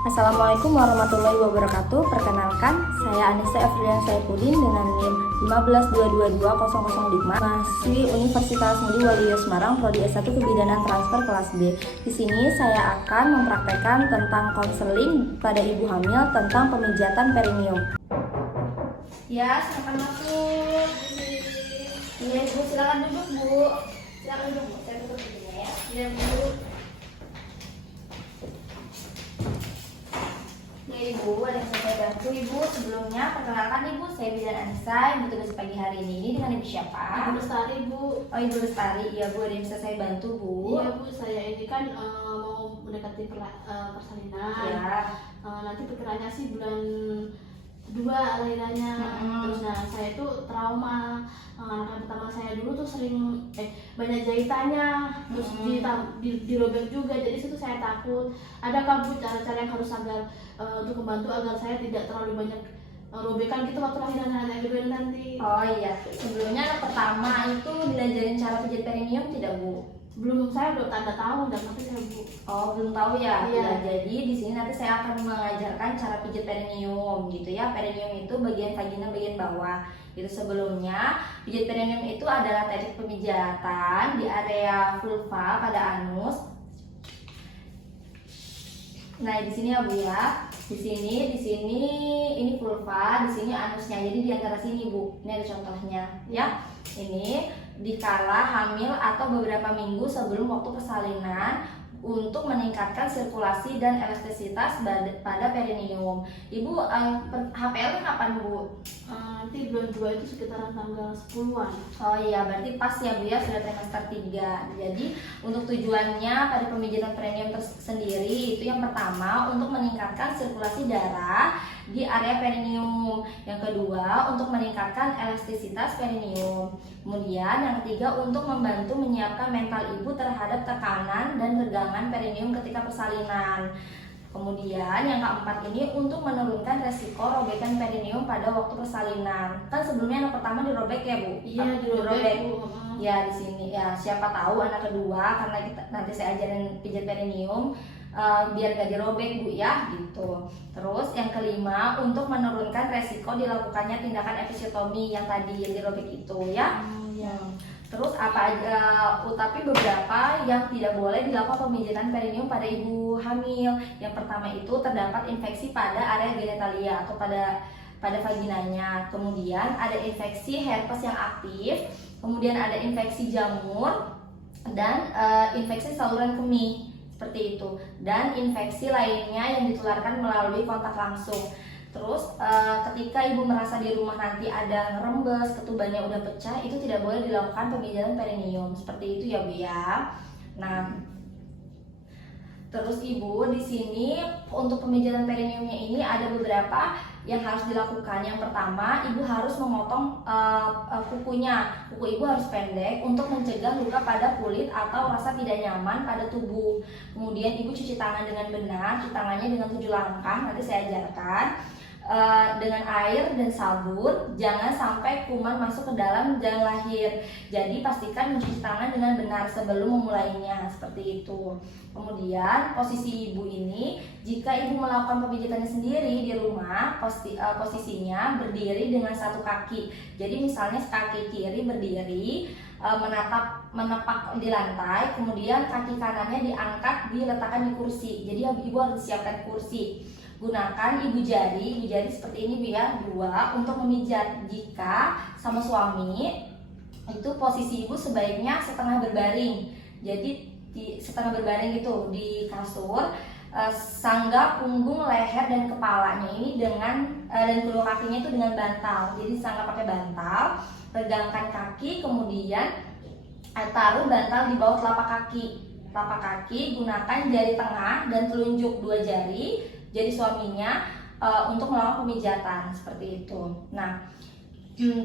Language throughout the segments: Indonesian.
Assalamualaikum warahmatullahi wabarakatuh. Perkenalkan, saya Anissa Efrian Saifuddin dengan NIM 152220005, mahasiswi Universitas Ngudi Waluyo Semarang, Prodi S1 Kebidanan Transfer kelas B. Di sini saya akan mempraktekkan tentang konseling pada ibu hamil tentang pemijatan perineum. Ya, silakan masuk. Iya, Bu, silakan duduk, Bu. Silakan duduk, Bu. Saya tutup pintunya ya. Iya, Bu. Ibu, ada yang saya bantu Ibu. Sebelumnya, perkenalkan Ibu, saya Bidan Anissa yang bertugas pagi hari ini dengan Ibu siapa? Ibu Lestari, Bu. Oh, Ibu Lestari. Iya, Bu, ada yang bisa saya bantu, Bu? Iya, Bu, saya ini kan mau mendekati persalinan. Ya. Nanti perkiraannya sih bulan 2 lahirannya. Terus saya itu trauma. Anak pertama saya dulu tuh sering banyak jahitannya, terus dirobek juga. Jadi situ saya takut. Adakah Bu cara-cara yang harus agar untuk membantu agar saya tidak terlalu banyak robekan gitu waktu lahiran anak kedua nanti? Oh iya, sebelumnya anak pertama itu diajarin cara pijat perineum tidak, Bu? Saya belum tanda tahu dan nanti saya Bu. Oh, belum tahu ya. Iya. Nah, jadi di sini nanti saya akan mengajarkan cara pijat perineum gitu ya. Perineum itu bagian vagina bagian bawah. Itu sebelumnya pijat perineum itu adalah teknik pemijatan di area vulva pada anus. Nah, di sini ya Bu ya. Di sini ini vulva, di sini anusnya. Jadi di antara sini Bu. Ini ada contohnya ya. Ini dikala hamil atau beberapa minggu sebelum waktu persalinan untuk meningkatkan sirkulasi dan elastisitas pada perineum. Ibu HPL kapan, Bu? Nanti bulan 2 itu sekitaran tanggal 10-an. Oh iya, berarti pas ya Bu ya, sudah trimester 3. Jadi untuk tujuannya pada pemijatan perineum sendiri itu yang pertama untuk meningkatkan sirkulasi darah di area perineum. Yang kedua untuk meningkatkan elastisitas perineum. Kemudian yang ketiga untuk membantu menyiapkan mental ibu terhadap tekanan dan tegangan perineum ketika persalinan. Kemudian yang keempat ini untuk menurunkan resiko robekan perineum pada waktu persalinan. Kan sebelumnya anak pertama dirobek ya Bu? Iya, dirobek Bu. Ya di sini ya, siapa tahu anak kedua karena nanti saya ajarin pijat perineum biar gak dirobek Bu ya gitu. Terus yang kelima untuk menurunkan resiko dilakukannya tindakan episiotomi yang tadi yang dirobek itu ya. Terus apa aja, tapi beberapa yang tidak boleh dilakukan pemijatan perineum pada ibu hamil. Yang pertama itu terdapat infeksi pada area genitalia atau pada vaginanya. Kemudian ada infeksi herpes yang aktif, kemudian ada infeksi jamur dan infeksi saluran kemih seperti itu. Dan infeksi lainnya yang ditularkan melalui kontak langsung. Terus ketika ibu merasa di rumah nanti ada ngerembes, ketubannya udah pecah, itu tidak boleh dilakukan pemijatan perineum. Seperti itu ya Bu ya. Nah, terus ibu di sini untuk pemijatan perineumnya ini ada beberapa yang harus dilakukan. Yang pertama, ibu harus memotong kukunya. Kuku ibu harus pendek untuk mencegah luka pada kulit atau rasa tidak nyaman pada tubuh. Kemudian ibu cuci tangan dengan benar, cuci tangannya dengan 7 langkah, nanti saya ajarkan. Dengan air dan sabun, jangan sampai kuman masuk ke dalam jalan lahir. Jadi pastikan mencuci tangan dengan benar sebelum memulainya, seperti itu. Kemudian posisi ibu ini, jika ibu melakukan pemijatannya sendiri di rumah, posisinya berdiri dengan satu kaki. Jadi misalnya kaki kiri berdiri menepak di lantai, kemudian kaki kanannya diangkat diletakkan di kursi. Jadi ibu harus siapkan kursi. Gunakan ibu jari seperti ini Bu ya, 2 untuk memijat. Jika sama suami itu posisi ibu sebaiknya setengah berbaring. Jadi setengah berbaring gitu di kasur, sangga punggung, leher dan kepalanya ini dengan dan kedua kakinya itu dengan bantal. Jadi sangga pakai bantal, regangkan kaki, kemudian taruh bantal di bawah telapak kaki, gunakan jari tengah dan telunjuk 2 jari jadi suaminya untuk melakukan pemijatan seperti itu. Nah,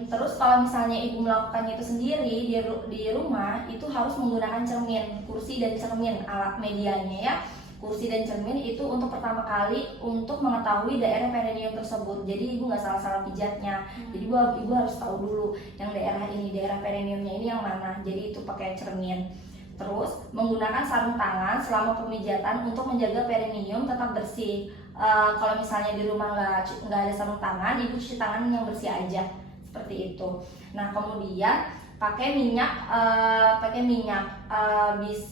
terus kalau misalnya ibu melakukannya itu sendiri di rumah, itu harus menggunakan cermin, kursi dan cermin alat medianya ya. Kursi dan cermin itu untuk pertama kali untuk mengetahui daerah perineum tersebut. Jadi ibu nggak salah-salah pijatnya. Jadi ibu harus tahu dulu yang daerah ini, daerah perineumnya ini yang mana. Jadi itu pakai cermin. Terus menggunakan sarung tangan selama pemijatan untuk menjaga perineum tetap bersih. Kalau misalnya di rumah nggak ada sarung tangan, ibu cuci tangan yang bersih aja seperti itu. Nah kemudian pakai minyak,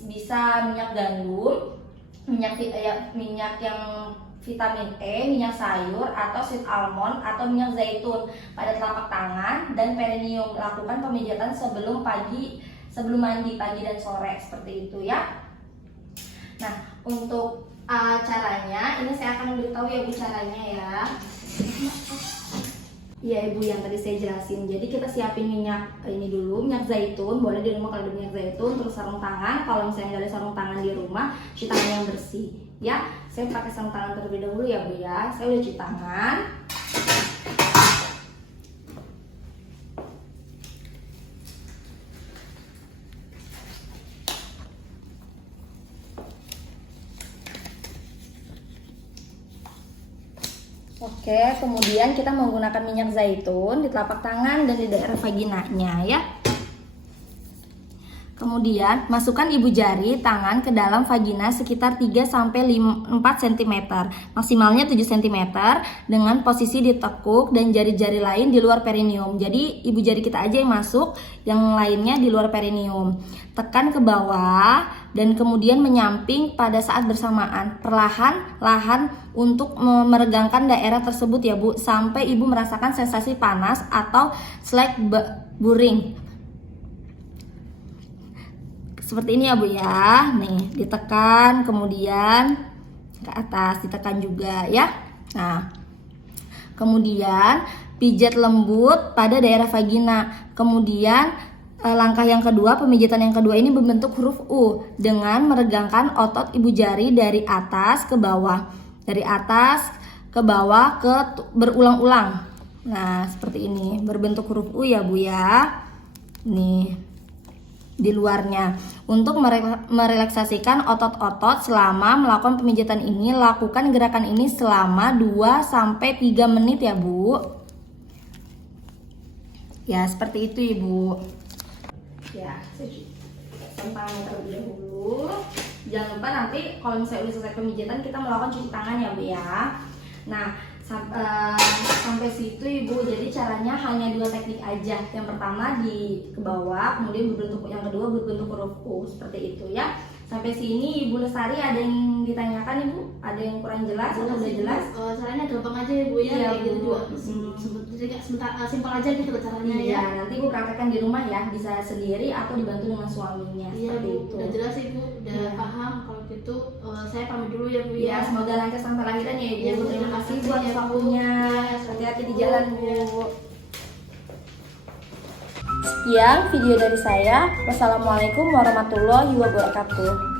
bisa minyak gandum, minyak yang vitamin E, minyak sayur atau sweet almond atau minyak zaitun pada telapak tangan dan perineum. Lakukan pemijatan sebelum mandi pagi dan sore seperti itu ya. Nah untuk caranya ini saya akan memberitahu ya Bu caranya ya. Iya Ibu, yang tadi saya jelasin. Jadi kita siapin minyak ini dulu, minyak zaitun. Boleh di rumah kalau ada minyak zaitun. Terus sarung tangan. Kalau misalnya nggak ada sarung tangan di rumah, cuci tangan yang bersih. Ya, saya pakai sarung tangan terlebih dahulu ya Bu ya. Saya udah cuci tangan. Oke, kemudian kita menggunakan minyak zaitun di telapak tangan dan di daerah vaginanya ya. Kemudian masukkan ibu jari tangan ke dalam vagina sekitar 3-4 cm, maksimalnya 7 cm dengan posisi ditekuk dan jari-jari lain di luar perineum. Jadi ibu jari kita aja yang masuk, yang lainnya di luar perineum. Tekan ke bawah dan kemudian menyamping pada saat bersamaan. Perlahan-lahan untuk meregangkan daerah tersebut ya Bu, sampai ibu merasakan sensasi panas atau selek buring. Seperti ini ya Bu ya. Nih, ditekan kemudian ke atas, ditekan juga ya. Nah, kemudian pijat lembut pada daerah vagina. Kemudian langkah yang kedua, pemijatan yang kedua ini berbentuk huruf U dengan meregangkan otot ibu jari dari atas ke bawah. Dari atas ke bawah berulang-ulang. Nah, seperti ini, berbentuk huruf U ya Bu ya. Nih, di luarnya. Untuk merelaksasikan otot-otot selama melakukan pemijatan ini, lakukan gerakan ini selama 2-3 menit ya Bu. Ya, seperti itu Ibu. Ya, saya tangan terlebih dahulu. Jangan lupa nanti kalau misalnya udah selesai pemijatan kita melakukan cuci tangan ya Bu ya. Nah, sampai situ Ibu. Jadi caranya hanya 2 teknik aja. Yang pertama ke bawah, kemudian yang kedua berbentuk huruf U seperti itu ya. Sampai sini Ibu Lestari ada yang ditanyakan Ibu? Ada yang kurang jelas atau udah jelas? Caranya gampang aja ya Bu ya, Iya, kayak gitu Bu. juga. Simpel aja gitu caranya Iya, ya. nanti Ibu praktekkan di rumah ya, bisa sendiri atau dibantu dengan suaminya. Iya Seperti Bu, itu. udah jelas Ibu, udah Iya. paham. Kalau gitu saya pamit dulu ya Bu Ya, ya. semoga lancar sampai lahiran ya Ibu. Iya, Bu. Terima kasih Terima buat kasih ya, Bu. waktunya. Iya, Hati-hati di Bu. jalan Bu. Iya. Sekian video dari saya. Wassalamualaikum warahmatullahi wabarakatuh.